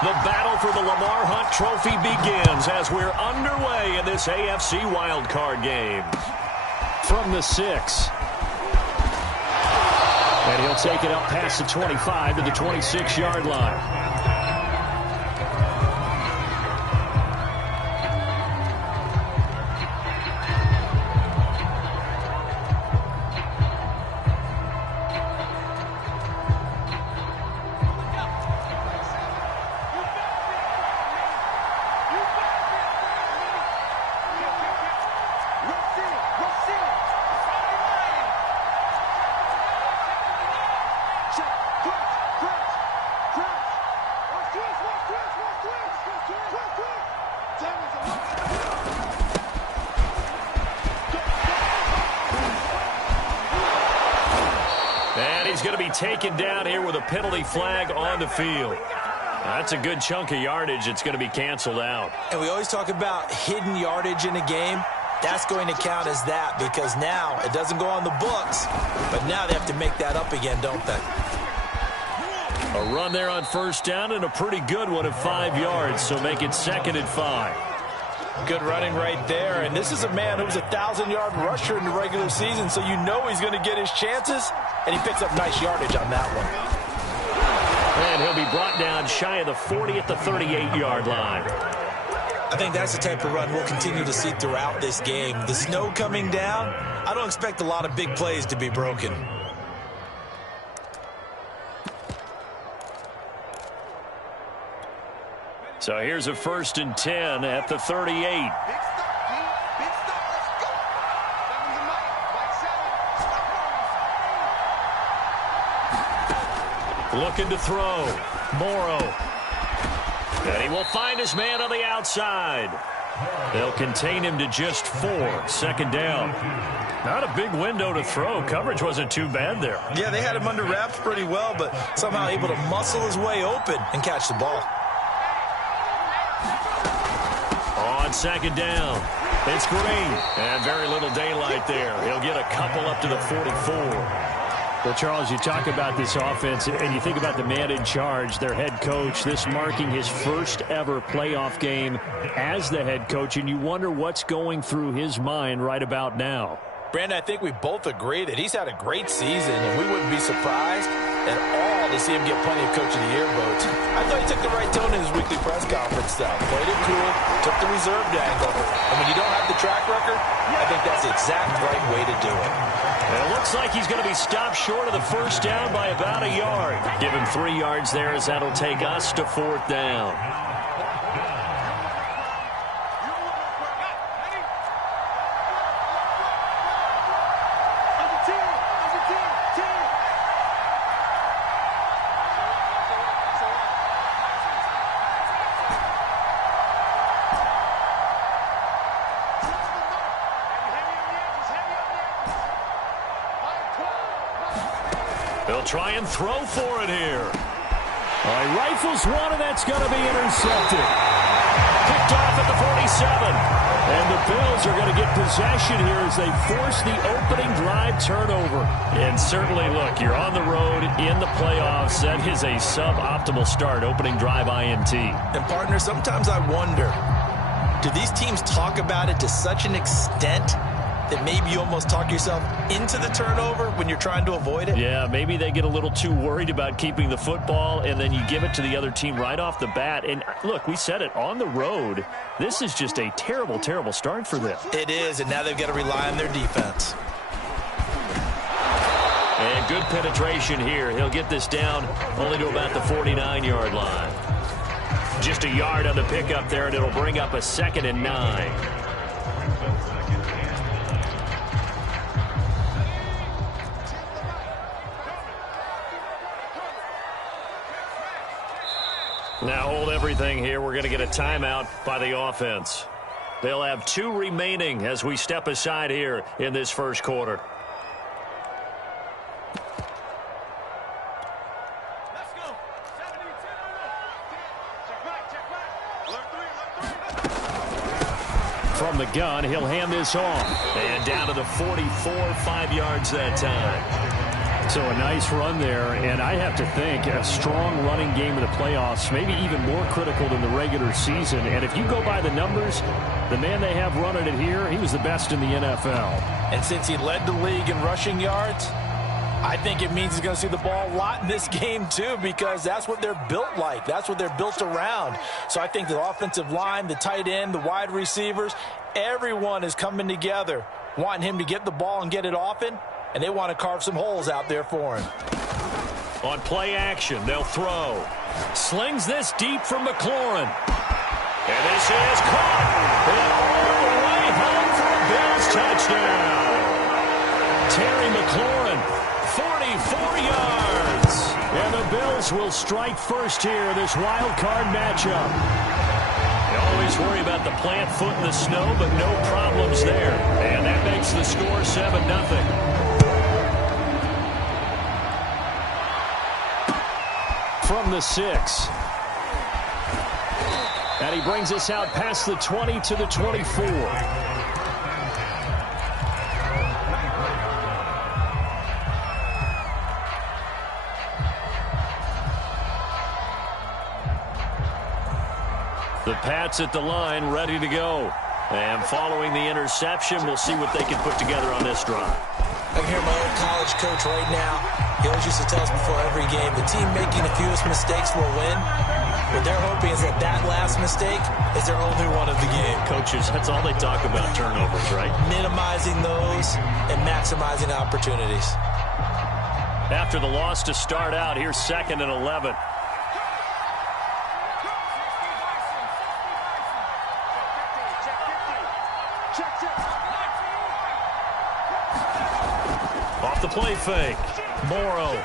The battle for the Lamar Hunt Trophy begins as we're underway in this AFC wildcard game. From the 6. And he'll take it up past the 25 to the 26-yard line. He's going to be taken down here with a penalty flag on the field. That's a good chunk of yardage. It's going to be canceled out. And we always talk about hidden yardage in a game. That's going to count as that because now it doesn't go on the books, but now they have to make that up again, don't they? A run there on first down and a pretty good one at 5 yards, so make it 2nd and 5. Good running right there, and this is a man who was a 1,000-yard rusher in the regular season, so you know he's going to get his chances, and he picks up nice yardage on that one. And he'll be brought down shy of the 40 at the 38-yard line. I think that's the type of run we'll continue to see throughout this game. The snow coming down, I don't expect a lot of big plays to be broken. So here's a 1st and 10 at the 38. Looking to throw. Morrow. And he will find his man on the outside. They'll contain him to just 4. 2nd down. Not a big window to throw. Coverage wasn't too bad there. Yeah, they had him under wraps pretty well, but somehow able to muscle his way open and catch the ball. On 2nd down, it's Green. And very little daylight there. He'll get a couple up to the 44. Well, Charles, you talk about this offense, and you think about the man in charge, their head coach, this marking his first ever playoff game as the head coach, and you wonder what's going through his mind right about now. Brandon, I think we both agree that he's had a great season, and we wouldn't be surprised at all to see him get plenty of Coach of the Year votes. I thought he took the right tone in his weekly press conference, though. Played it cool, took the reserved angle. And when you don't have the track record, I think that's the exact right way to do it. And it looks like he's going to be stopped short of the 1st down by about a yard. Give him 3 yards there as that'll take us to 4th down. They'll try and throw for it here. All right, rifles one, and that's going to be intercepted. Picked off at the 47. And the Bills are going to get possession here as they force the opening drive turnover. And certainly, look, you're on the road in the playoffs. That is a suboptimal start, opening drive INT. And, partner, sometimes I wonder, do these teams talk about it to such an extent that maybe you almost talk yourself into the turnover when you're trying to avoid it? Yeah, maybe they get a little too worried about keeping the football, and then you give it to the other team right off the bat. And, look, we said it, on the road, this is just a terrible, terrible start for them. It is, and now they've got to rely on their defense. And good penetration here. He'll get this down only to about the 49-yard line. Just a yard on the pickup there, and it'll bring up a 2nd and 9. Now hold everything here. We're going to get a timeout by the offense. They'll have 2 remaining as we step aside here in this 1st quarter. Let's go. 72. From the gun, he'll hand this off. And down to the 44, 5 yards that time. So a nice run there, and I have to think a strong running game in the playoffs, maybe even more critical than the regular season. And if you go by the numbers, the man they have running it here, he was the best in the NFL. And since he led the league in rushing yards, I think it means he's going to see the ball a lot in this game too, because that's what they're built like. That's what they're built around. So I think the offensive line, the tight end, the wide receivers, everyone is coming together, wanting him to get the ball and get it often. And they want to carve some holes out there for him. On play action, they'll throw. Slings this deep from McLaurin. And this is caught. And all the way home for a Bills touchdown. Terry McLaurin, 44 yards. And the Bills will strike first here, this wild card matchup. You always worry about the plant foot in the snow, but no problems there. And that makes the score 7-0. From the 6. And he brings us out past the 20 to the 24. The Pats at the line, ready to go. And following the interception, we'll see what they can put together on this drive. I can hear my old college coach right now. He always used to tell us before every game, the team making the fewest mistakes will win. What they're hoping is that that last mistake is their only one of the game. Coaches, that's all they talk about, turnovers, right? Minimizing those and maximizing opportunities. After the loss to start out, here's 2nd and 11. Off the play fake. Morrow.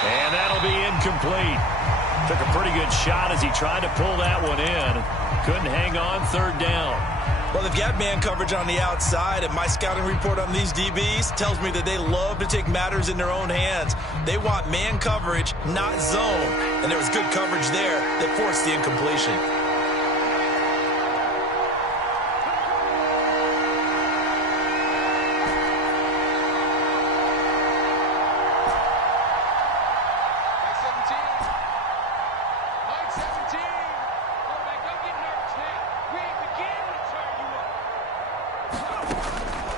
And that'll be incomplete. Took a pretty good shot as he tried to pull that one in. Couldn't hang on, 3rd down. Well, they've got man coverage on the outside, and my scouting report on these DBs tells me that they love to take matters in their own hands. They want man coverage, not zone. And there was good coverage there that forced the incompletion.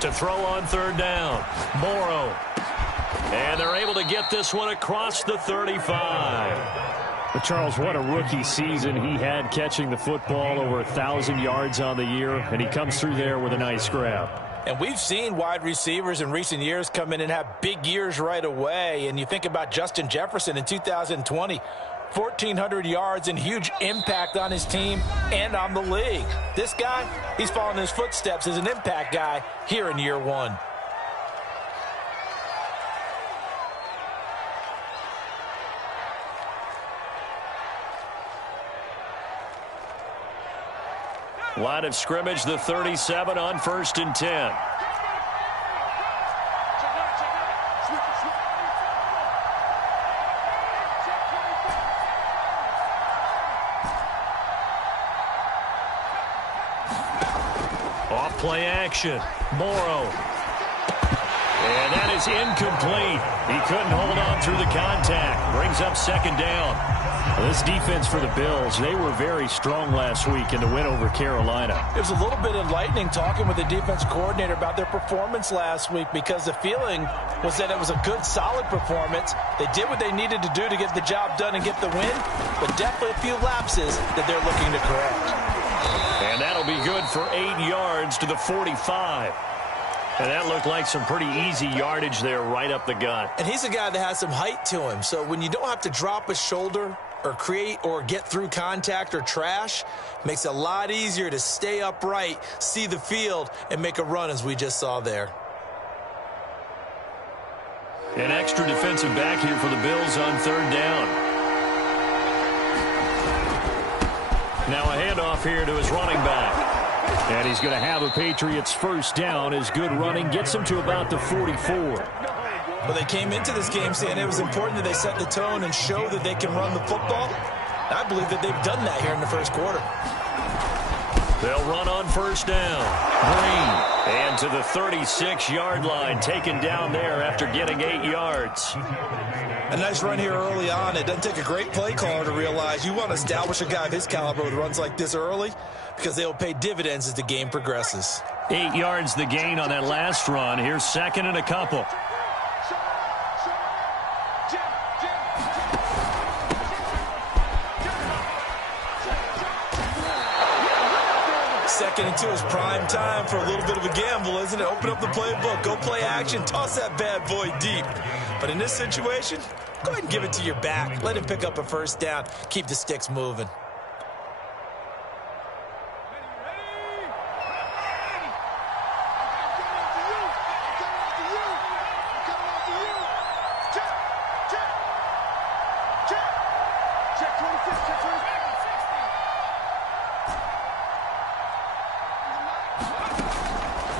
To throw on 3rd down. Morrow. And they're able to get this one across the 35. But Charles, what a rookie season he had, catching the football, over 1,000 yards on the year, and he comes through there with a nice grab. And we've seen wide receivers in recent years come in and have big years right away. And you think about Justin Jefferson in 2020. 1,400 yards and huge impact on his team and on the league. This guy, he's following his footsteps as an impact guy here in year 1. Line of scrimmage, the 37 on 1st and 10. Off play action. Morrow. And that is incomplete. He couldn't hold on through the contact. Brings up 2nd down. Well, this defense for the Bills, they were very strong last week in the win over Carolina. It was a little bit enlightening talking with the defense coordinator about their performance last week, because the feeling was that it was a good, solid performance. They did what they needed to do to get the job done and get the win, but definitely a few lapses that they're looking to correct. And that'll be good for 8 yards to the 45. And that looked like some pretty easy yardage there right up the gut. And he's a guy that has some height to him, so when you don't have to drop a shoulder or create or get through contact or trash, makes it a lot easier to stay upright, see the field, and make a run as we just saw there. An extra defensive back here for the Bills on 3rd down. Now a handoff here to his running back. And he's going to have a Patriots 1st down as good running gets him to about the 44. Well, they came into this game saying it was important that they set the tone and show that they can run the football. I believe that they've done that here in the 1st quarter. They'll run on first down. Green. And to the 36-yard line, taken down there after getting 8 yards. A nice run here early on. It doesn't take a great play caller to realize you want to establish a guy of his caliber with runs like this early because they will pay dividends as the game progresses. 8 yards the gain on that last run. Here's second and a couple. Second and 2 is prime time for a little bit of a gamble, isn't it? Open up the playbook, go play action, toss that bad boy deep. But in this situation, go ahead and give it to your back. Let him pick up a first down. Keep the sticks moving.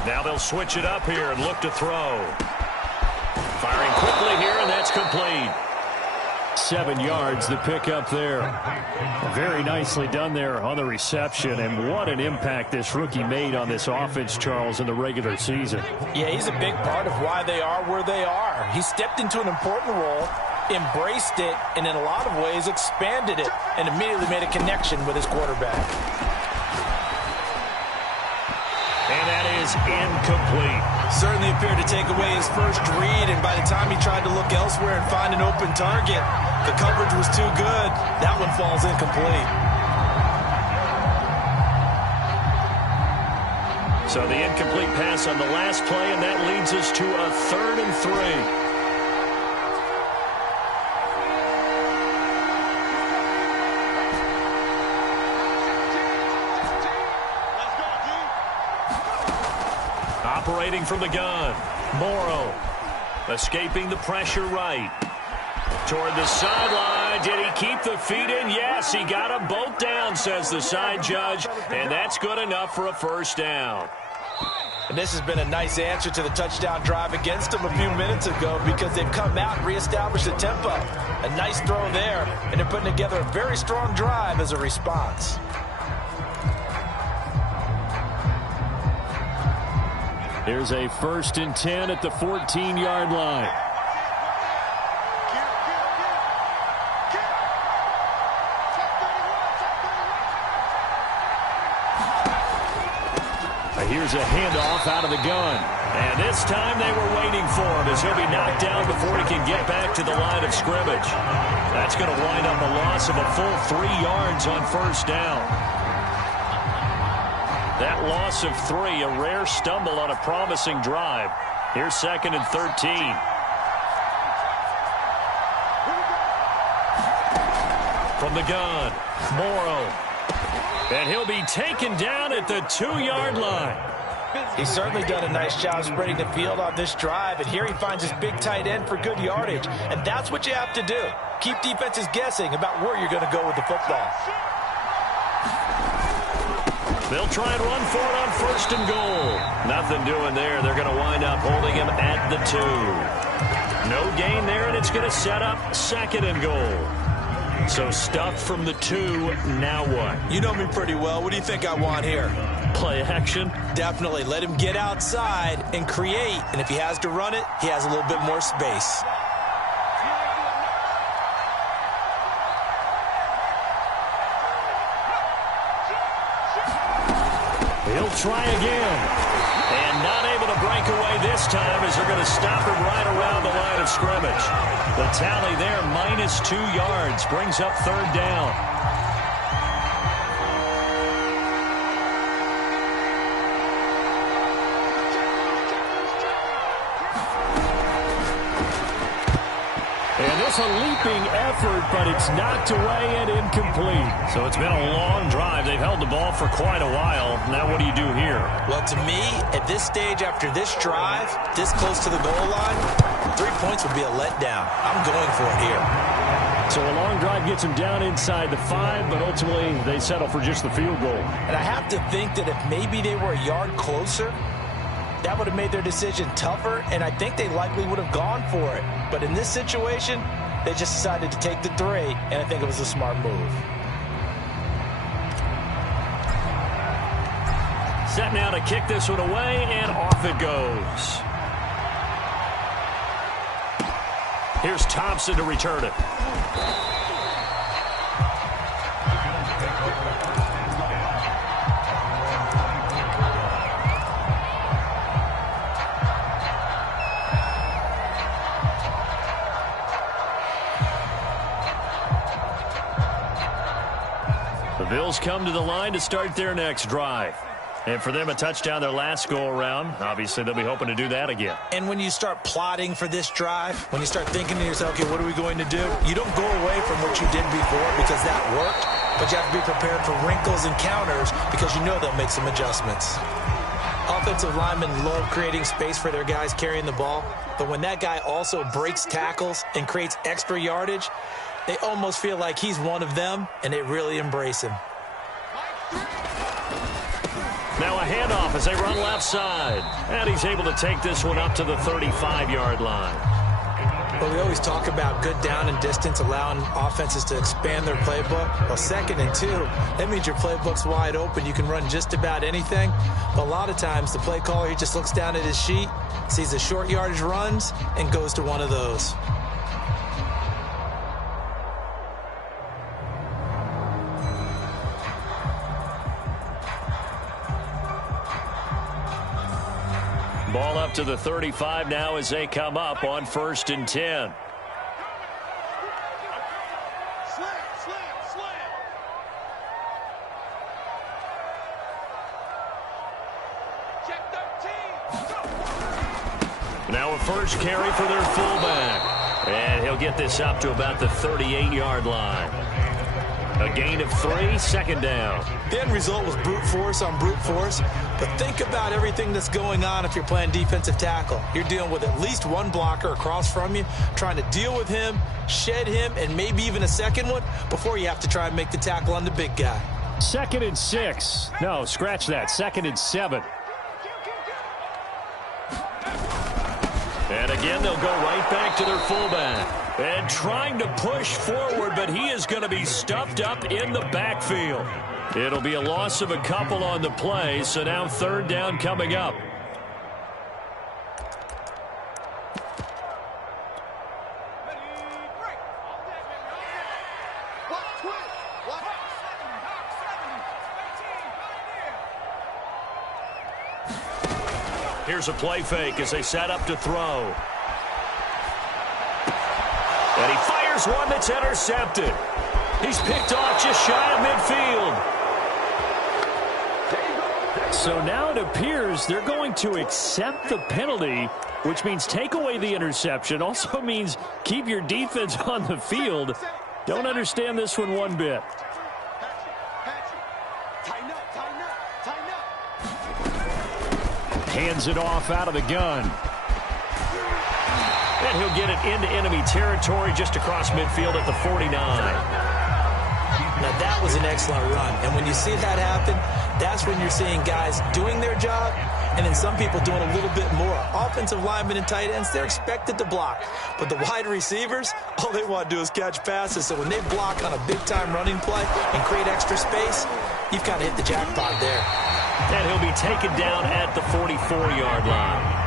Now they'll switch it up here and look to throw. Firing quickly here, and that's complete. 7 yards the pick up there. Very nicely done there on the reception, and what an impact this rookie made on this offense, Charles, in the regular season. Yeah, he's a big part of why they are where they are. He stepped into an important role, embraced it, and in a lot of ways expanded it, and immediately made a connection with his quarterback. And that is incomplete. Certainly appeared to take away his first read, and by the time he tried to look elsewhere and find an open target, the coverage was too good. That one falls incomplete. So the incomplete pass on the last play, and that leads us to a 3rd and 3. Operating from the gun, Morrow escaping the pressure right. Toward the sideline, did he keep the feet in? Yes, he got them both down, says the side judge, and that's good enough for a first down. And this has been a nice answer to the touchdown drive against them a few minutes ago because they've come out and reestablished the tempo. A nice throw there, and they're putting together a very strong drive as a response. Here's a 1st and 10 at the 14-yard line. Here's a handoff out of the gun. And this time they were waiting for him as he'll be knocked down before he can get back to the line of scrimmage. That's going to wind up a loss of a full 3 yards on first down. That loss of 3, a rare stumble on a promising drive. Here's 2nd and 13. From the gun, Morrow. And he'll be taken down at the 2-yard line. He's certainly done a nice job spreading the field on this drive, and here he finds his big tight end for good yardage. And that's what you have to do. Keep defenses guessing about where you're going to go with the football. They'll try and run for it on 1st and goal. Nothing doing there. They're going to wind up holding him at the 2. No gain there, and it's going to set up 2nd and goal. So stuffed from the 2, now what? You know me pretty well. What do you think I want here? Play action? Definitely. Let him get outside and create, and if he has to run it, he has a little bit more space. He'll try again. And not able to break away this time as they're going to stop him right around the line of scrimmage. The tally there, -2 yards, brings up 3rd down. And this a leaping effort, but it's knocked away and incomplete. So it's been a long drive. They've held the ball for quite a while. Now what do you do here? Well, to me, at this stage after this drive, this close to the goal line, 3 points would be a letdown. I'm going for it here. So a long drive gets them down inside the 5, but ultimately they settle for just the field goal. And I have to think that if maybe they were a yard closer, that would have made their decision tougher, and I think they likely would have gone for it. But in this situation, they just decided to take the 3, and I think it was a smart move. Set now to kick this one away, and off it goes. Here's Thompson to return it. The Bills come to the line to start their next drive. And for them, a touchdown their last go-around. Obviously, they'll be hoping to do that again. And when you start plotting for this drive, when you start thinking to yourself, okay, what are we going to do? You don't go away from what you did before because that worked, but you have to be prepared for wrinkles and counters because you know they'll make some adjustments. Offensive linemen love creating space for their guys carrying the ball, but when that guy also breaks tackles and creates extra yardage, they almost feel like he's one of them, and they really embrace him. Now a handoff as they run left side. And he's able to take this one up to the 35-yard line. Well, we always talk about good down and distance, allowing offenses to expand their playbook. Well, 2nd and 2, that means your playbook's wide open. You can run just about anything. But a lot of times, the play caller, he just looks down at his sheet, sees the short yardage runs, and goes to one of those. Ball up to the 35 now as they come up on 1st and 10. Now a first carry for their fullback. And he'll get this up to about the 38-yard line. A gain of 3, 2nd down. The end result was brute force on brute force. But think about everything that's going on if you're playing defensive tackle. You're dealing with at least one blocker across from you, trying to deal with him, shed him, and maybe even a second one before you have to try and make the tackle on the big guy. 2nd and 6. No, scratch that. 2nd and 7. And again, they'll go right back to their fullback. And trying to push forward, but he is going to be stuffed up in the backfield. It'll be a loss of a couple on the play, so now 3rd down coming up. Here's a play fake as they set up to throw. And he fires one that's intercepted. He's picked off just shy of midfield. So now it appears they're going to accept the penalty, which means take away the interception. Also means keep your defense on the field. Don't understand this one bit. Hands it off out of the gun. And he'll get it into enemy territory just across midfield at the 49. Now, that was an excellent run. And when you see that happen, that's when you're seeing guys doing their job and then some people doing a little bit more. Offensive linemen and tight ends, they're expected to block. But the wide receivers, all they want to do is catch passes. So when they block on a big-time running play and create extra space, you've kind of hit the jackpot there. And he'll be taken down at the 44-yard line.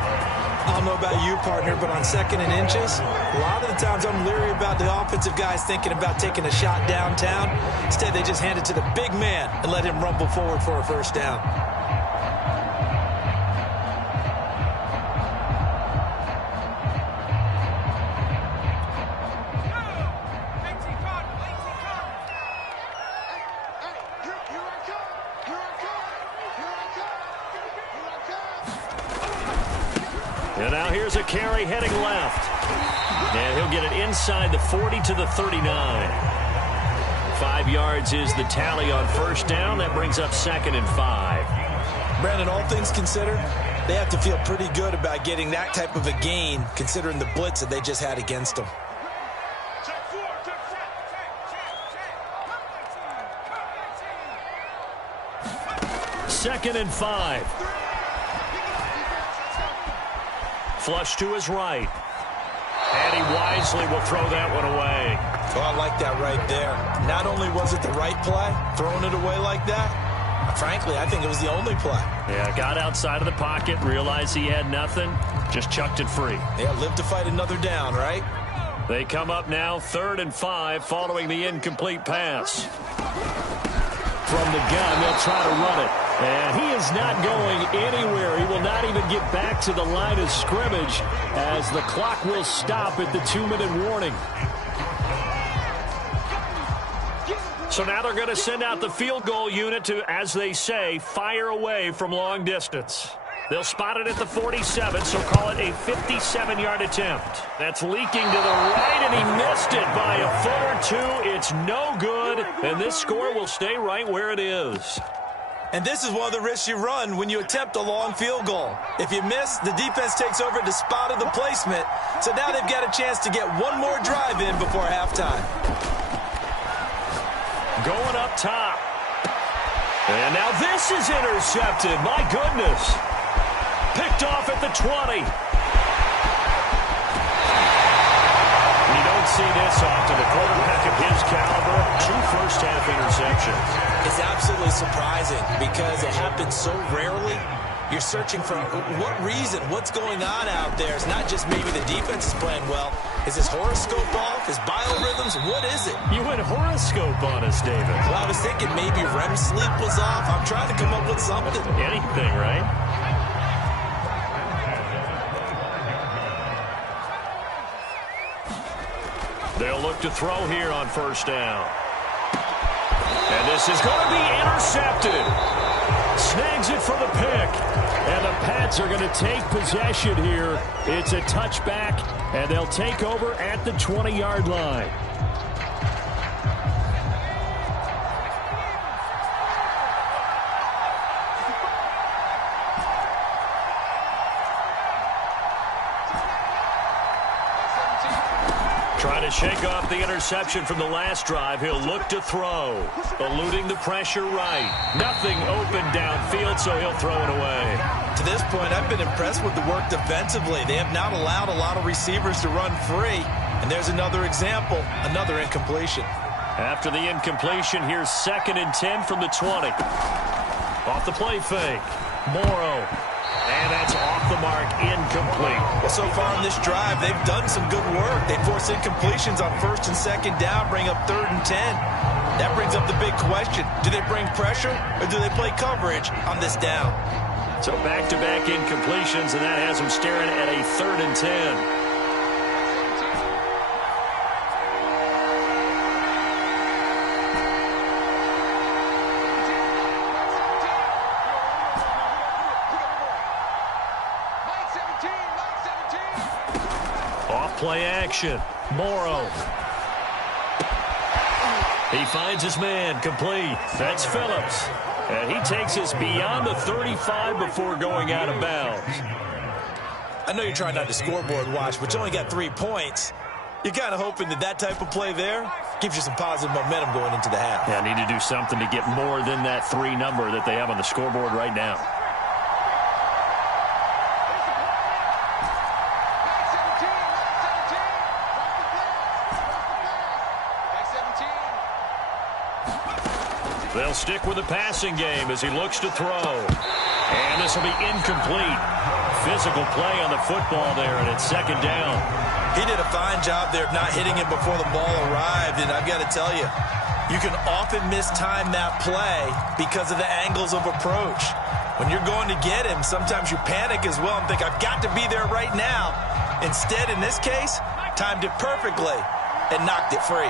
I don't know about you, partner, but on 2nd and inches, a lot of the times I'm leery about the offensive guys thinking about taking a shot downtown. Instead, they just hand it to the big man and let him rumble forward for a 1st down. And now here's a carry heading left. And he'll get it inside the 40 to the 39. 5 yards is the tally on 1st down. That brings up 2nd and 5. Brandon, all things considered, they have to feel pretty good about getting that type of a gain considering the blitz that they just had against them. Second and 5. Flush to his right. And he wisely will throw that one away. Oh, I like that right there. Not only was it the right play, throwing it away like that, I frankly, I think it was the only play. Yeah, got outside of the pocket, realized he had nothing, just chucked it free. Yeah, live to fight another down, right? They come up now 3rd and 5 following the incomplete pass. From the gun, they'll try to run it. And he is not going anywhere. He will not even get back to the line of scrimmage as the clock will stop at the 2-minute warning. So now they're going to send out the field goal unit to, as they say, fire away from long distance. They'll spot it at the 47, so call it a 57-yard attempt. That's leaking to the right, and he missed it by a foot or two. It's no good, and this score will stay right where it is. And this is one of the risks you run when you attempt a long field goal. If you miss, the defense takes over at the spot of the placement, so now they've got a chance to get one more drive in before halftime. Going up top. And now this is intercepted. My goodness. Picked off at the 20. You don't see this often. A quarterback of his caliber, 2 first-half interceptions. It's absolutely surprising because it happens so rarely. You're searching for what reason, what's going on out there. It's not just maybe the defense is playing well. Is his horoscope off? His biorhythms? What is it? You went horoscope on us, David. Well, I was thinking maybe REM sleep was off. I'm trying to come up with something. Anything, right? They'll look to throw here on 1st down. And this is going to be intercepted. Snags it for the pick. And the Pats are going to take possession here. It's a touchback, and they'll take over at the 20-yard line. Trying to shake off the interception from the last drive. He'll look to throw. Eluding the pressure right. Nothing open downfield, so he'll throw it away. To this point, I've been impressed with the work defensively. They have not allowed a lot of receivers to run free. And there's another example, another incompletion. After the incompletion, here's 2nd and 10 from the 20. Off the play fake. Morrow. And that's off the mark, incomplete. Well, so far on this drive, they've done some good work. They force incompletions on 1st and 2nd down, bring up 3rd and 10. That brings up the big question. Do they bring pressure or do they play coverage on this down? So back-to-back incompletions, and that has them staring at a 3rd and 10. Play action. Morrow. He finds his man. Complete. That's Phillips. And he takes us beyond the 35 before going out of bounds. I know you're trying not to scoreboard watch, but you only got 3 points. You're kind of hoping that type of play there gives you some positive momentum going into the half. Yeah, I need to do something to get more than that 3 number that they have on the scoreboard right now. They'll stick with the passing game as he looks to throw. And this will be incomplete. Physical play on the football there, and it's 2nd down. He did a fine job there of not hitting him before the ball arrived, and I've got to tell you, you can often mistime that play because of the angles of approach. When you're going to get him, sometimes you panic as well and think, I've got to be there right now. Instead, in this case, timed it perfectly and knocked it free.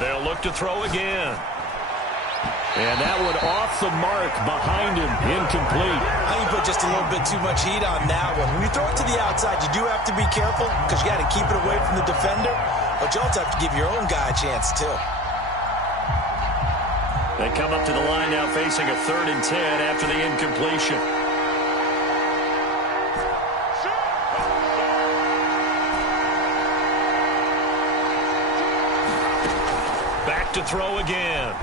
They'll look to throw again. And that one off the mark behind him, incomplete. I think you put just a little bit too much heat on that one. When you throw it to the outside, you do have to be careful because you got to keep it away from the defender, but you also have to give your own guy a chance too. They come up to the line now facing a 3rd and 10 after the incompletion. Back to throw again.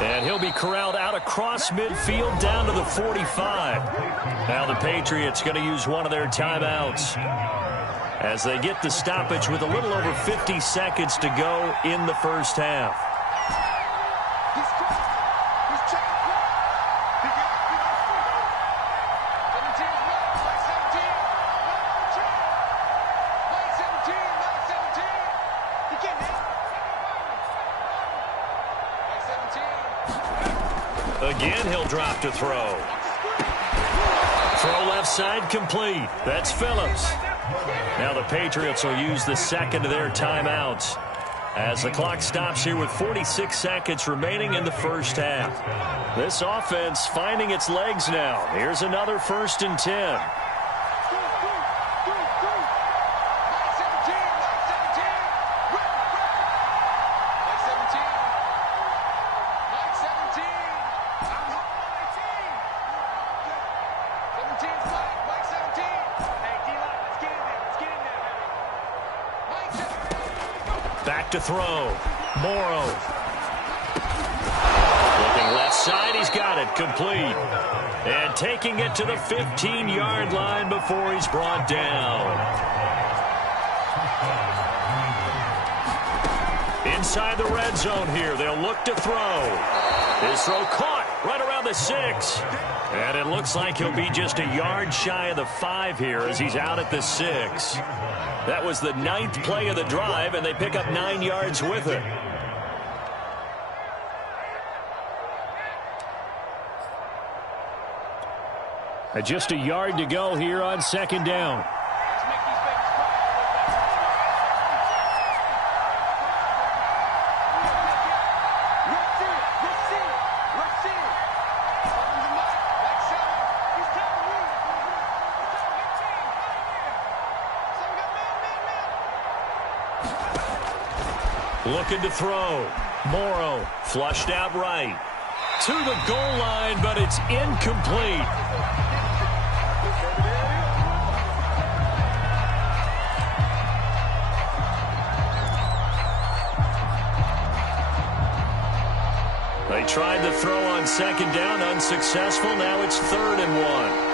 And he'll be corralled out across midfield down to the 45. Now the Patriots going to use one of their timeouts as they get the stoppage with a little over 50 seconds to go in the first half. Again, he'll drop to throw. Throw left side complete. That's Phillips. Now the Patriots will use the second of their timeouts as the clock stops here with 46 seconds remaining in the first half. This offense finding its legs now. Here's another 1st and 10. Back to throw. Morrow. Looking left side. He's got it. Complete. And taking it to the 15-yard line before he's brought down. Inside the red zone here. They'll look to throw. His throw caught right around the 6. And it looks like he'll be just a yard shy of the 5 here as he's out at the 6. That was the 9th play of the drive, and they pick up 9 yards with it. Just a yard to go here on 2nd down. Looking to throw. Morrow flushed out right. To the goal line, but it's incomplete. They tried the throw on 2nd down, unsuccessful. Now it's 3rd and 1.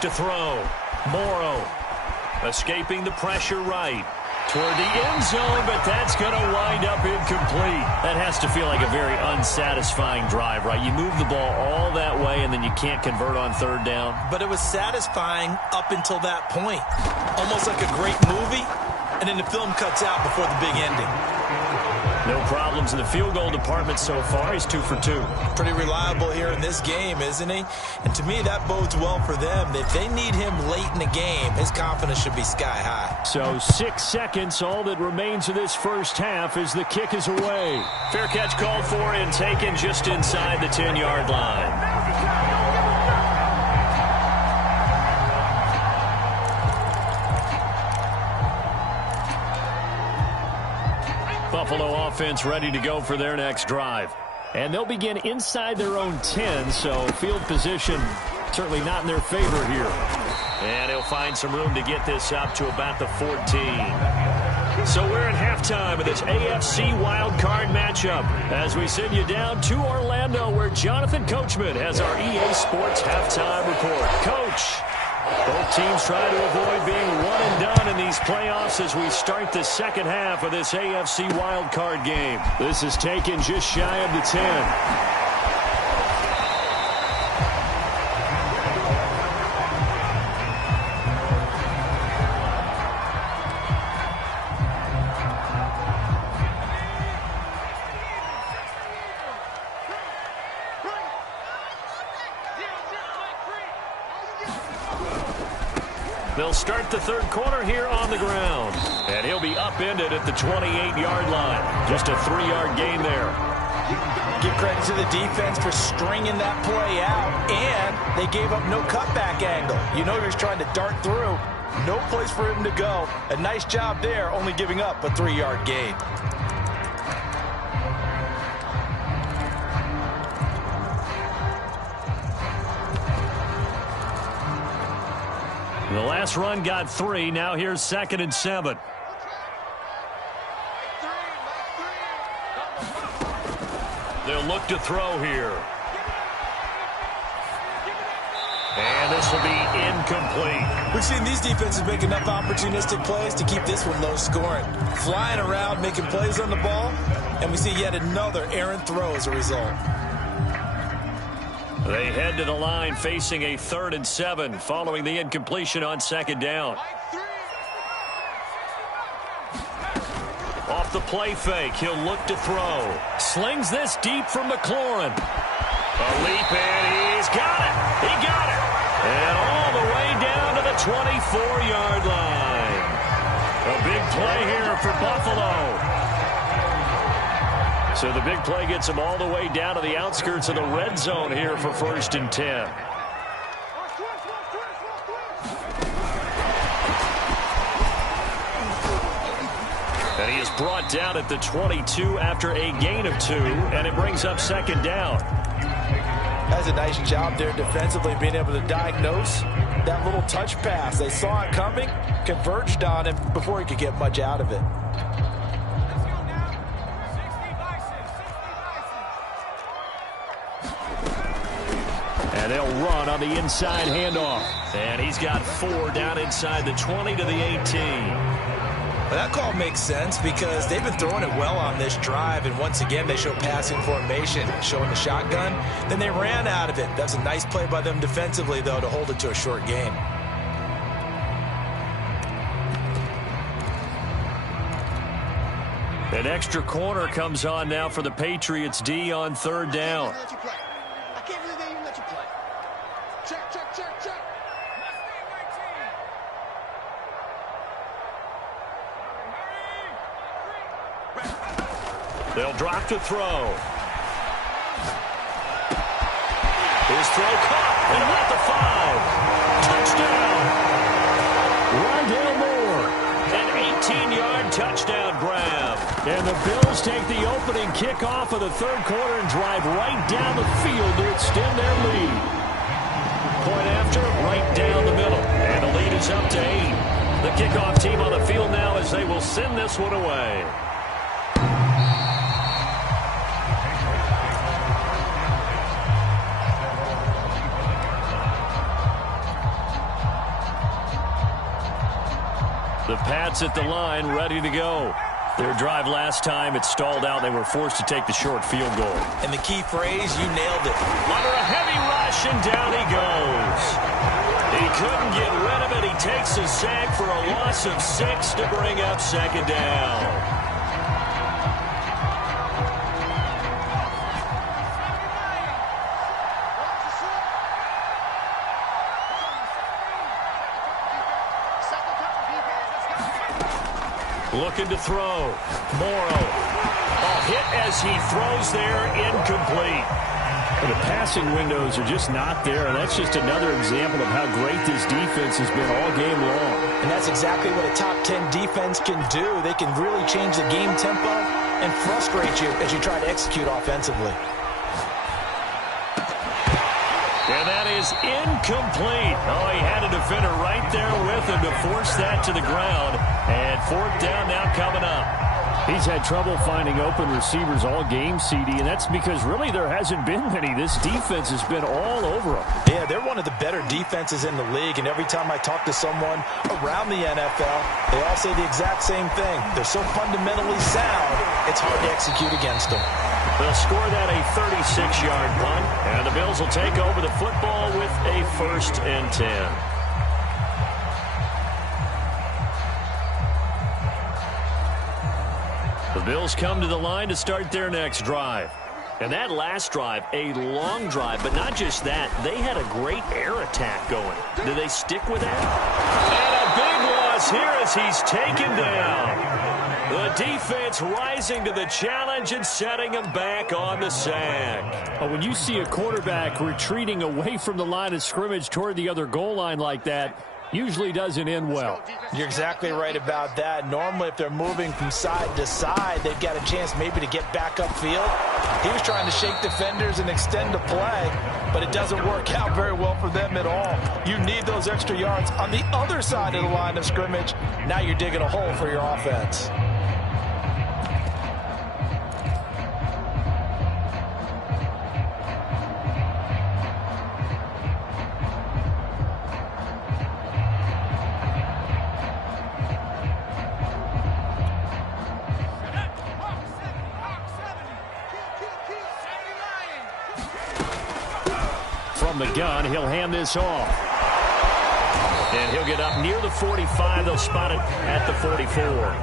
To throw. Morrow escaping the pressure right toward the end zone, but that's going to wind up incomplete. That has to feel like a very unsatisfying drive, right? You move the ball all that way, and then you can't convert on 3rd down. But it was satisfying up until that point. Almost like a great movie, and then the film cuts out before the big ending. No problems in the field goal department so far. He's 2 for 2. Pretty reliable here in this game, isn't he? And to me, that bodes well for them. If they need him late in the game, his confidence should be sky high. So 6 seconds, all that remains of this first half as the kick is away. Fair catch called for and taken just inside the 10-yard line. Buffalo offense ready to go for their next drive. And they'll begin inside their own 10, so field position certainly not in their favor here. And he'll find some room to get this up to about the 14. So we're in halftime of this AFC wildcard matchup as we send you down to Orlando where Jonathan Coachman has our EA Sports halftime report. Coach, both teams trying to avoid being one and done in these playoffs as we start the second half of this AFC wildcard game. This is taken just shy of the 10. They'll start the third quarter here on the ground. And he'll be upended at the 28-yard line. Just a 3-yard gain there. Give credit to the defense for stringing that play out. And they gave up no cutback angle. You know he was trying to dart through. No place for him to go. A nice job there, only giving up a 3-yard gain. The last run got 3. Now here's 2nd and 7. They'll look to throw here. And this will be incomplete. We've seen these defenses make enough opportunistic plays to keep this one low scoring. Flying around, making plays on the ball, and we see yet another errant throw as a result. They head to the line facing a 3rd and 7 following the incompletion on 2nd down. Off the play fake, he'll look to throw. Slings this deep from McLaurin. A leap, and he's got it. He got it. And all the way down to the 24-yard line. A big play here for Buffalo. So the big play gets him all the way down to the outskirts of the red zone here for 1st and 10. And he is brought down at the 22 after a gain of 2, and it brings up 2nd down. That's a nice job there defensively, being able to diagnose that little touch pass. They saw it coming, converged on him before he could get much out of it. And they'll run on the inside handoff. And he's got 4 down inside the 20 to the 18. Well, that call makes sense because they've been throwing it well on this drive, and once again they show passing formation, showing the shotgun. Then they ran out of it. That's a nice play by them defensively, though, to hold it to a short gain. An extra corner comes on now for the Patriots D on 3rd down. I can't believe they even let you play. Check, check, check, check. They'll drop to throw. His throw caught at about the 5. Touchdown. Rondale Moore. An 18-yard touchdown grab. And the Bills take the opening kickoff of the 3rd quarter and drive right down the field to extend their lead. Point after, right down the middle. And the lead is up to 8. The kickoff team on the field now as they will send this one away. The Pats at the line, ready to go. Their drive last time, it stalled out. They were forced to take the short field goal. And the key phrase, you nailed it. Under a heavy rush, and down he goes. He couldn't get rid of it. He takes a sack for a loss of 6 to bring up 2nd down. Looking to throw. Morrow. A hit as he throws there, incomplete. The passing windows are just not there, and that's just another example of how great this defense has been all game long. And that's exactly what a top 10 defense can do. They can really change the game tempo and frustrate you as you try to execute offensively. And that is incomplete. Oh, he had a defender right there with him to force that to the ground. And 4th down now coming up. He's had trouble finding open receivers all game, CD, and that's because really there hasn't been many. This defense has been all over them. Yeah, they're one of the better defenses in the league, and every time I talk to someone around the NFL, they all say the exact same thing. They're so fundamentally sound, it's hard to execute against them. They'll score that a 36-yard punt, and the Bills will take over the football with a 1st and 10. The Bills come to the line to start their next drive. And that last drive, a long drive, but not just that. They had a great air attack going. Do they stick with that? And a big loss here as he's taken down. The defense rising to the challenge and setting him back on the sack. When you see a quarterback retreating away from the line of scrimmage toward the other goal line like that, usually doesn't end well. You're exactly right about that. Normally, if they're moving from side to side, they've got a chance maybe to get back upfield. He was trying to shake defenders and extend the play. but it doesn't work out very well for them at all. You need those extra yards on the other side of the line of scrimmage. Now you're digging a hole for your offense. From the gun, he'll hand this off. And he'll get up near the 45. They'll spot it at the 44.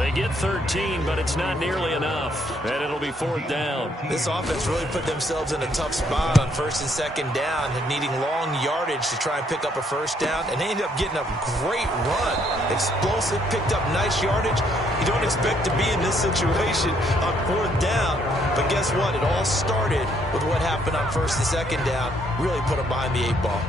They get 13, but it's not nearly enough. And it'll be 4th down. This offense really put themselves in a tough spot on 1st and 2nd down, needing long yardage to try and pick up a 1st down. And they ended up getting a great run. Explosive, picked up nice yardage. You don't expect to be in this situation on 4th down. But guess what? It all started with what happened on 1st and 2nd down. Really put them behind the 8 ball.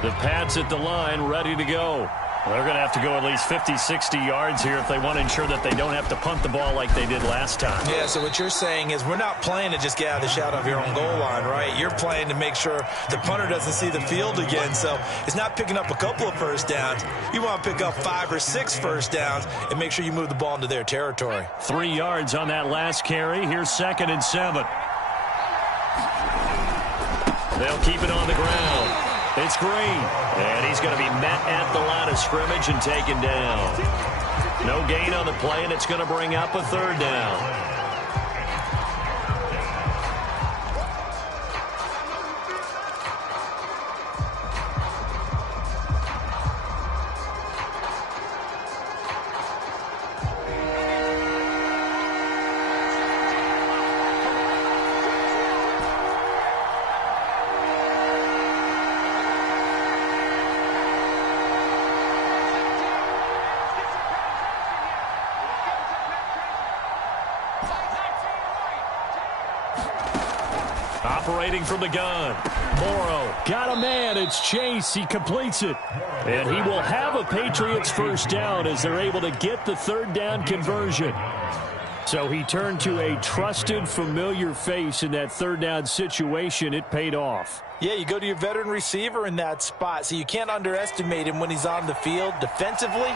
The Pats at the line, ready to go. They're going to have to go at least 50, 60 yards here if they want to ensure that they don't have to punt the ball like they did last time. Yeah, so what you're saying is we're not playing to just get out of the shadow of your own goal line, right? You're playing to make sure the punter doesn't see the field again. So it's not picking up a couple of 1st downs. You want to pick up 5 or 6 1st downs and make sure you move the ball into their territory. 3 yards on that last carry. Here's 2nd and 7. They'll keep it on the ground. It's Green, and he's going to be met at the line of scrimmage and taken down. No gain on the play, and it's going to bring up a 3rd down. Operating from the gun. Morrow got a man. It's Chase. He completes it. And he will have a Patriots 1st down as they're able to get the 3rd down conversion. So he turned to a trusted, familiar face in that 3rd down situation. It paid off. Yeah, you go to your veteran receiver in that spot, so you can't underestimate him when he's on the field defensively.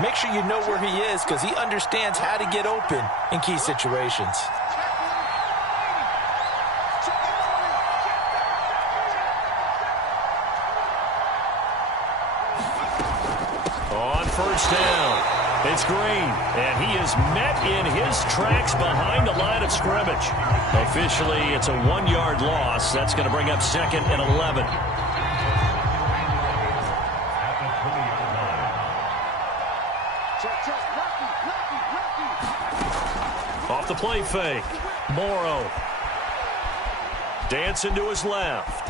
Make sure you know where he is because he understands how to get open in key situations. On 1st down, it's Green, and he is met in his tracks behind the line of scrimmage. Officially, it's a 1-yard loss. That's going to bring up 2nd and 11. Off the play fake, Morrow. Dancing to his left.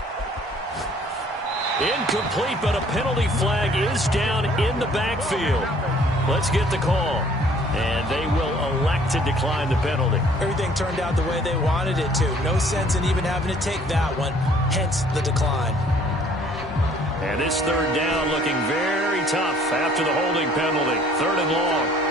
Incomplete, but a penalty flag is down in the backfield. Let's get the call. And they will elect to decline the penalty. Everything turned out the way they wanted it to. No sense in even having to take that one, hence the decline. And this 3rd down looking very tough after the holding penalty. 3rd and long.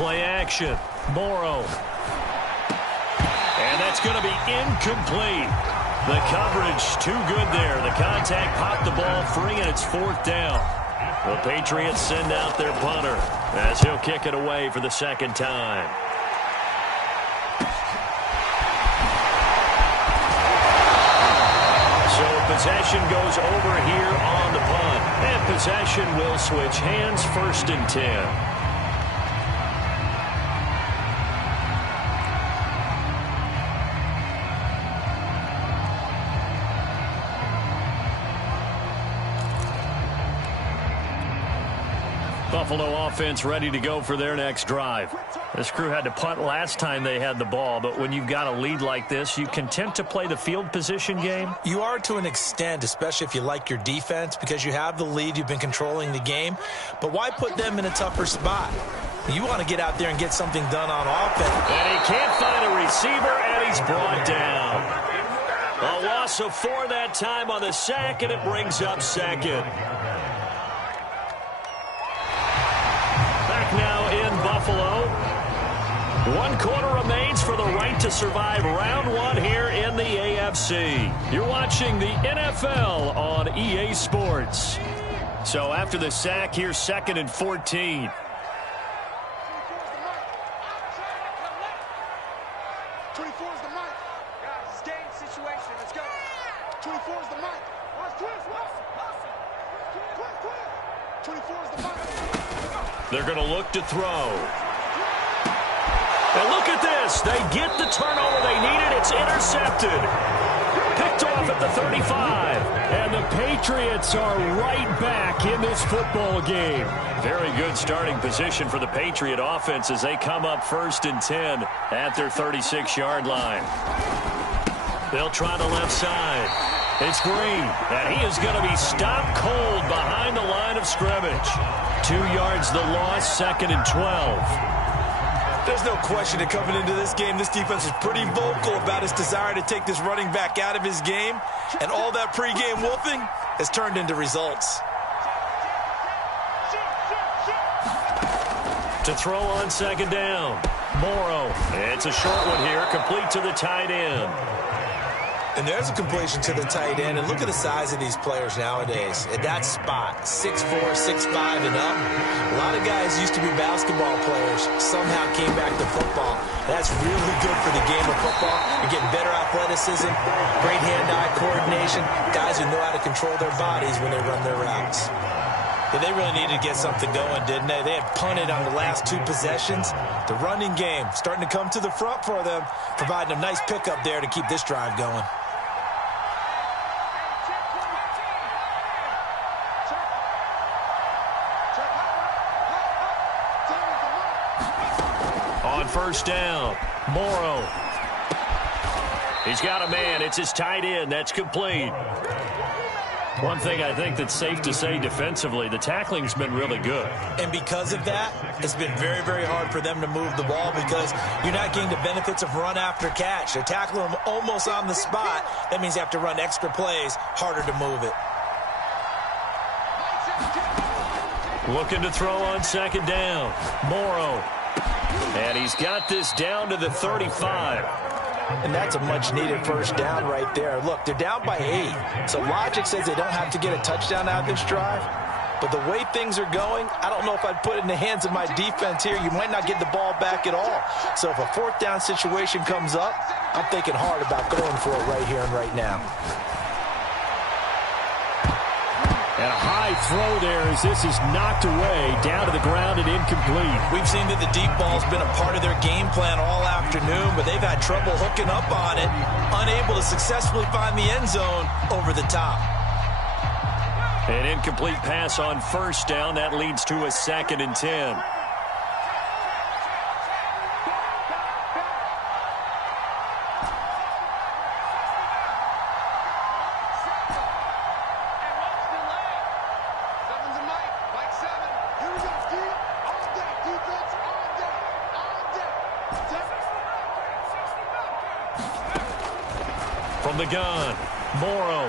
Play action. Morrow. And that's going to be incomplete. The coverage too good there. The contact popped the ball free, and it's 4th down. The Patriots send out their punter as he'll kick it away for the 2nd time. So possession goes over here on the punt. And possession will switch hands. 1st and 10. Buffalo offense ready to go for their next drive. This crew had to punt last time they had the ball, but when you've got a lead like this, you content to play the field position game? You are to an extent, especially if you like your defense, because you have the lead, you've been controlling the game. But why put them in a tougher spot? You want to get out there and get something done on offense. And he can't find a receiver, and he's brought down. A loss loss of 4 that time on the sack, and it brings up second. Back now in Buffalo. 1 quarter remains for the right to survive round 1 here in the AFC. You're watching the NFL on EA Sports. So after the sack, here's 2nd and 14. 24 is the mic. Guys, it's game situation. Let's go. 24 is the mic. Watch twist. 24 is the mic. They're going to look to throw. And look at this. They get the turnover they needed. It's intercepted. Picked off at the 35. And the Patriots are right back in this football game. Very good starting position for the Patriot offense as they come up 1st and 10 at their 36-yard line. They'll try the left side. It's Green, and he is going to be stopped cold behind the line of scrimmage. 2 yards the loss, 2nd and 12. There's no question that coming into this game, this defense is pretty vocal about its desire to take this running back out of his game, and all that pregame wolfing has turned into results. To throw on 2nd down, Morrow. It's a short one here, complete to the tight end. And there's a completion to the tight end. And look at the size of these players nowadays. At that spot, 6'4", 6'5", and up. A lot of guys used to be basketball players, somehow came back to football. That's really good for the game of football. You're getting better athleticism, great hand-eye coordination, guys who know how to control their bodies when they run their routes. Yeah, they really needed to get something going, didn't they? They had punted on the last 2 possessions. The running game starting to come to the front for them, providing a nice pickup there to keep this drive going. On 1st down, Morrow. He's got a man. It's his tight end. That's complete. One thing I think that's safe to say defensively, the tackling's been really good. And because of that, it's been very, very hard for them to move the ball because you're not getting the benefits of run after catch. They're tackling them almost on the spot. That means you have to run extra plays, harder to move it. Looking to throw on 2nd down, Morrow. And he's got this down to the 35. And that's a much-needed 1st down right there. Look, they're down by 8. So logic says they don't have to get a touchdown out of this drive. But the way things are going, I don't know if I'd put it in the hands of my defense here. You might not get the ball back at all. So if a 4th down situation comes up, I'm thinking hard about going for it right here and right now. And a high throw there as this is knocked away, down to the ground and incomplete. We've seen that the deep ball's been a part of their game plan all afternoon, but they've had trouble hooking up on it, unable to successfully find the end zone over the top. An incomplete pass on 1st down. That leads to a 2nd and 10. From the gun, Morrow.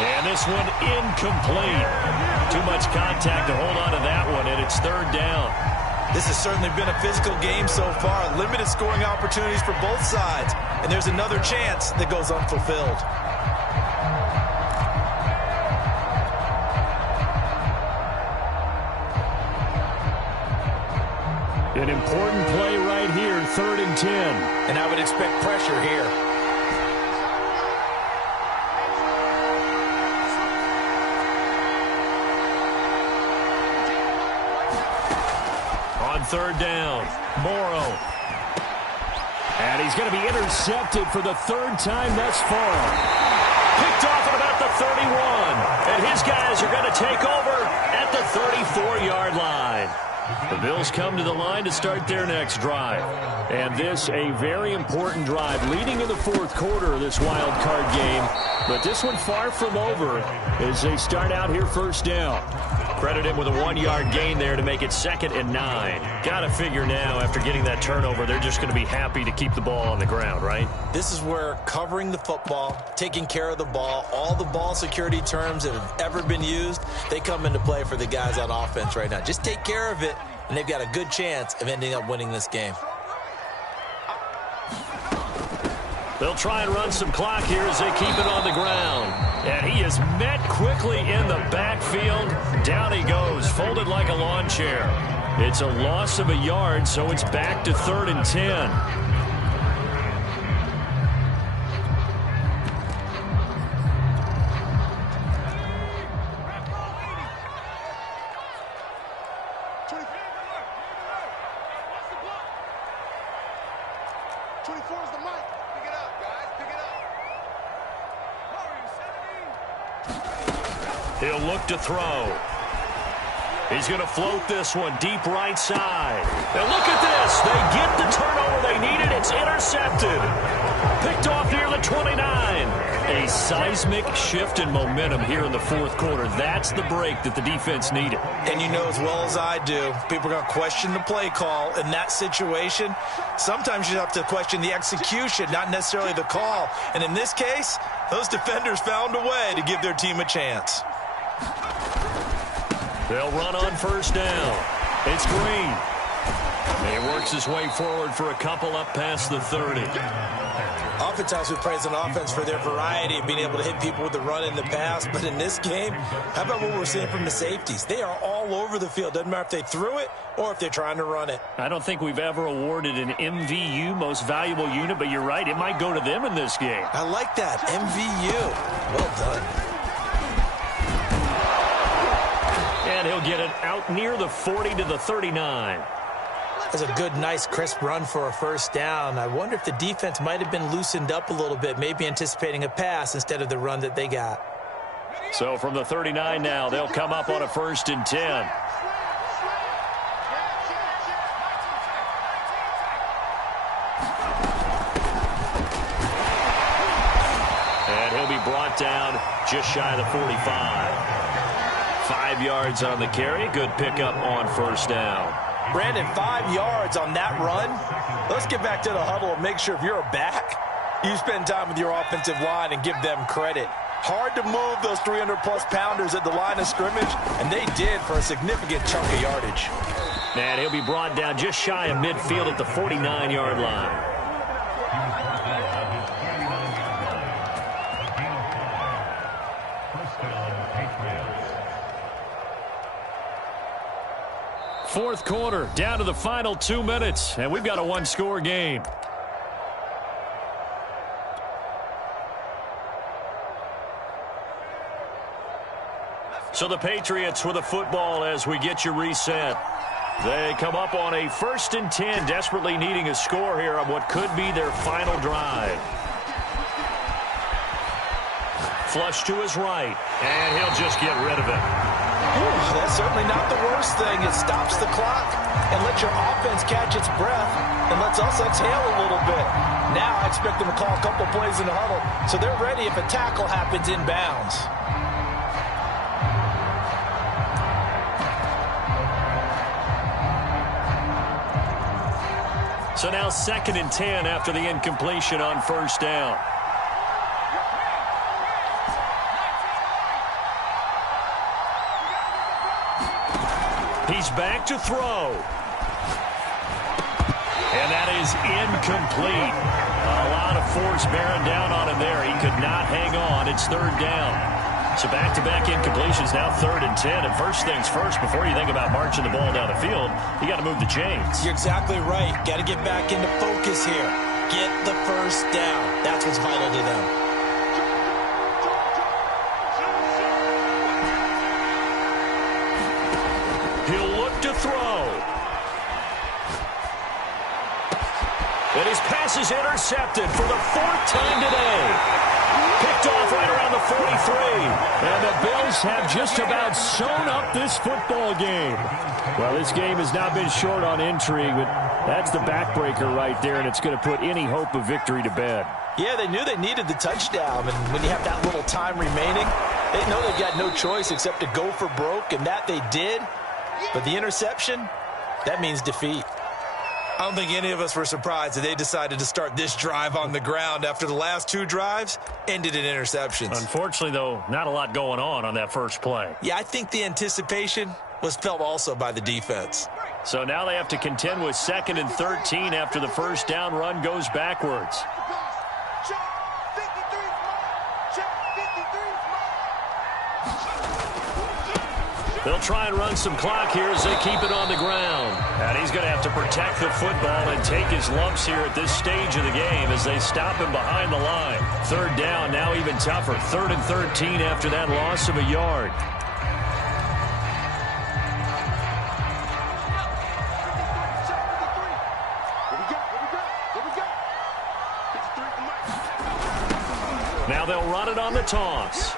And this one incomplete. Too much contact to hold on to that one, and it's 3rd down. This has certainly been a physical game so far. Limited scoring opportunities for both sides. And there's another chance that goes unfulfilled. An important play right here, 3rd and 10. And I would expect pressure here. On 3rd down, Morrow. And he's going to be intercepted for the 3rd time thus far. Picked off at about the 31. And his guys are going to take over at the 34-yard line. The Bills come to the line to start their next drive. And this, a very important drive leading in the 4th quarter of this wild card game. But this one far from over as they start out here first down. Credit him with a 1-yard gain there to make it 2nd and 9. Got to figure now, after getting that turnover, they're just going to be happy to keep the ball on the ground, right? This is where covering the football, taking care of the ball, all the ball security terms that have ever been used, they come into play for the guys on offense right now. Just take care of it, and they've got a good chance of ending up winning this game. They'll try and run some clock here as they keep it on the ground. And he is met quickly in the backfield. Down he goes, folded like a lawn chair. It's a loss of a yard, so it's back to 3rd and 10. He'll look to throw. He's going to float this one deep right side. And look at this. They get the turnover they needed. It's intercepted. Picked off near the 29. A seismic shift in momentum here in the 4th quarter. That's the break that the defense needed. And you know as well as I do, people are going to question the play call in that situation. Sometimes you have to question the execution, not necessarily the call. And in this case, those defenders found a way to give their team a chance. They'll run on first down. It's Green. And he works his way forward for a couple up past the 30. Oftentimes we praise an offense for their variety of being able to hit people with the run in the pass. But in this game, how about what we're seeing from the safeties? They are all over the field. Doesn't matter if they threw it or if they're trying to run it. I don't think we've ever awarded an MVU, most valuable unit, but you're right. It might go to them in this game. I like that. MVU. Well done. And he'll get it out near the 40 to the 39. That's a good, nice, crisp run for a first down. I wonder if the defense might have been loosened up a little bit, maybe anticipating a pass instead of the run that they got. So from the 39 now, they'll come up on a 1st and 10. And he'll be brought down just shy of the 45. 5 yards on the carry. Good pickup on first down. Brandon, 5 yards on that run. Let's get back to the huddle and make sure if you're a back, you spend time with your offensive line and give them credit. Hard to move those 300-plus pounders at the line of scrimmage, and they did for a significant chunk of yardage. And he'll be brought down just shy of midfield at the 49-yard line. Fourth quarter, down to the final 2 minutes, and we've got a 1-score game. So the Patriots with the football as we get you reset. They come up on a 1st and 10, desperately needing a score here on what could be their final drive. Flush to his right, and he'll just get rid of it. That's certainly not the worst thing. It stops the clock and lets your offense catch its breath and lets us exhale a little bit. Now I expect them to call a couple plays in the huddle so they're ready if a tackle happens inbounds. So now 2nd and 10 after the incompletion on first down. He's back to throw. And that is incomplete. A lot of force bearing down on him there. He could not hang on. It's 3rd down. So back-to-back incompletions, now 3rd and 10. And first things first, before you think about marching the ball down the field, you got to move the chains. You're exactly right. Got to get back into focus here. Get the first down. That's what's vital to them. He'll look to throw. And his pass is intercepted for the 4th time today. Picked off right around the 43. And the Bills have just about sewn up this football game. Well, this game has not been short on intrigue, but that's the backbreaker right there, and it's going to put any hope of victory to bed. Yeah, they knew they needed the touchdown, and when you have that little time remaining, they know they've got no choice except to go for broke, and that they did. But the interception, that means defeat. I don't think any of us were surprised that they decided to start this drive on the ground after the last 2 drives ended in interceptions. Unfortunately, though, not a lot going on that first play. Yeah, I think the anticipation was felt also by the defense. So now they have to contend with 2nd and 13 after the first down run goes backwards. They'll try and run some clock here as they keep it on the ground. And he's going to have to protect the football and take his lumps here at this stage of the game as they stop him behind the line. 3rd down, now even tougher. 3rd and 13 after that loss of a yard. Now they'll run it on the toss.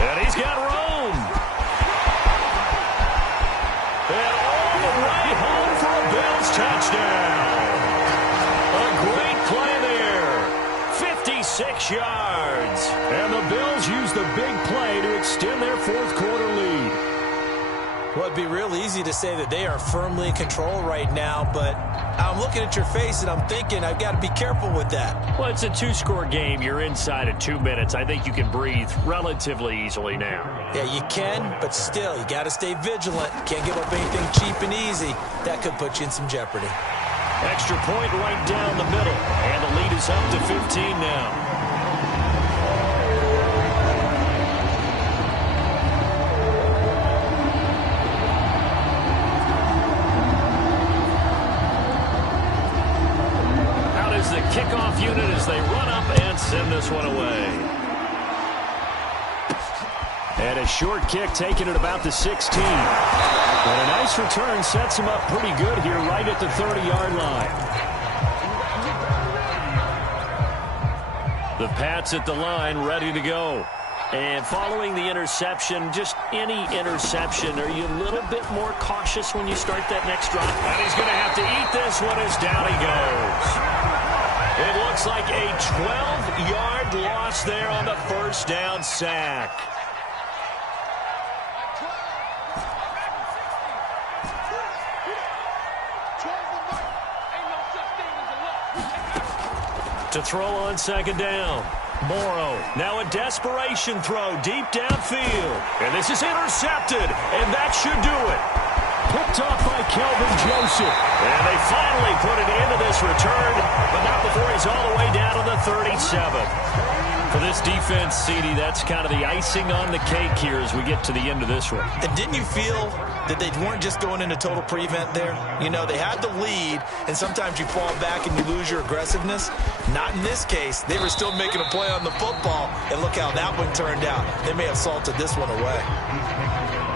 And he's got room. And all the way home for a Bills touchdown. A great play there. 56 yards. And the Bills use the big play to extend their 4th quarter lead. Well, it'd be real easy to say that they are firmly in control right now, but I'm looking at your face and I'm thinking I've got to be careful with that. Well, it's a 2-score game. You're inside of 2 minutes. I think you can breathe relatively easily now. Yeah, you can, but still, you got to stay vigilant. Can't give up anything cheap and easy. That could put you in some jeopardy. Extra point right down the middle, and the lead is up to 15 now. Kickoff unit as they run up and send this one away. And a short kick taken at about the 16. And a nice return sets him up pretty good here right at the 30-yard line. The Pats at the line ready to go. And following the interception, just any interception, are you a little bit more cautious when you start that next drive? And he's going to have to eat this one as down he goes. It looks like a 12-yard loss there on the first down sack. To throw on 2nd down. Morrow, now a desperation throw deep downfield. And this is intercepted, and that should do it. Picked off by Kelvin Joseph. And they finally put an end to this return, but not before he's all the way down to the 37. For this defense, CD, that's kind of the icing on the cake here as we get to the end of this one. And didn't you feel that they weren't just going into total prevent there? You know, they had the lead, and sometimes you fall back and you lose your aggressiveness. Not in this case. They were still making a play on the football, and look how that one turned out. They may have salted this one away.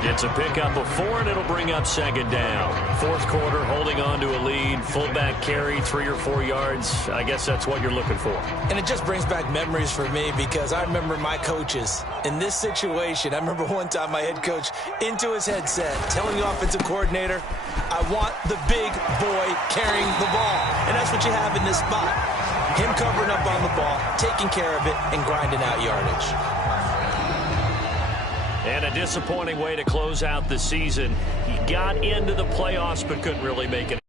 It's a pickup of 4, and it'll bring up 2nd down. 4th quarter, holding on to a lead. Fullback carry, 3 or 4 yards. I guess that's what you're looking for. And it just brings back memories for me because I remember my coaches in this situation. I remember one time my head coach into his headset telling the offensive coordinator, I want the big boy carrying the ball. And that's what you have in this spot. Him covering up on the ball, taking care of it, and grinding out yardage. And a disappointing way to close out the season. He got into the playoffs but couldn't really make it.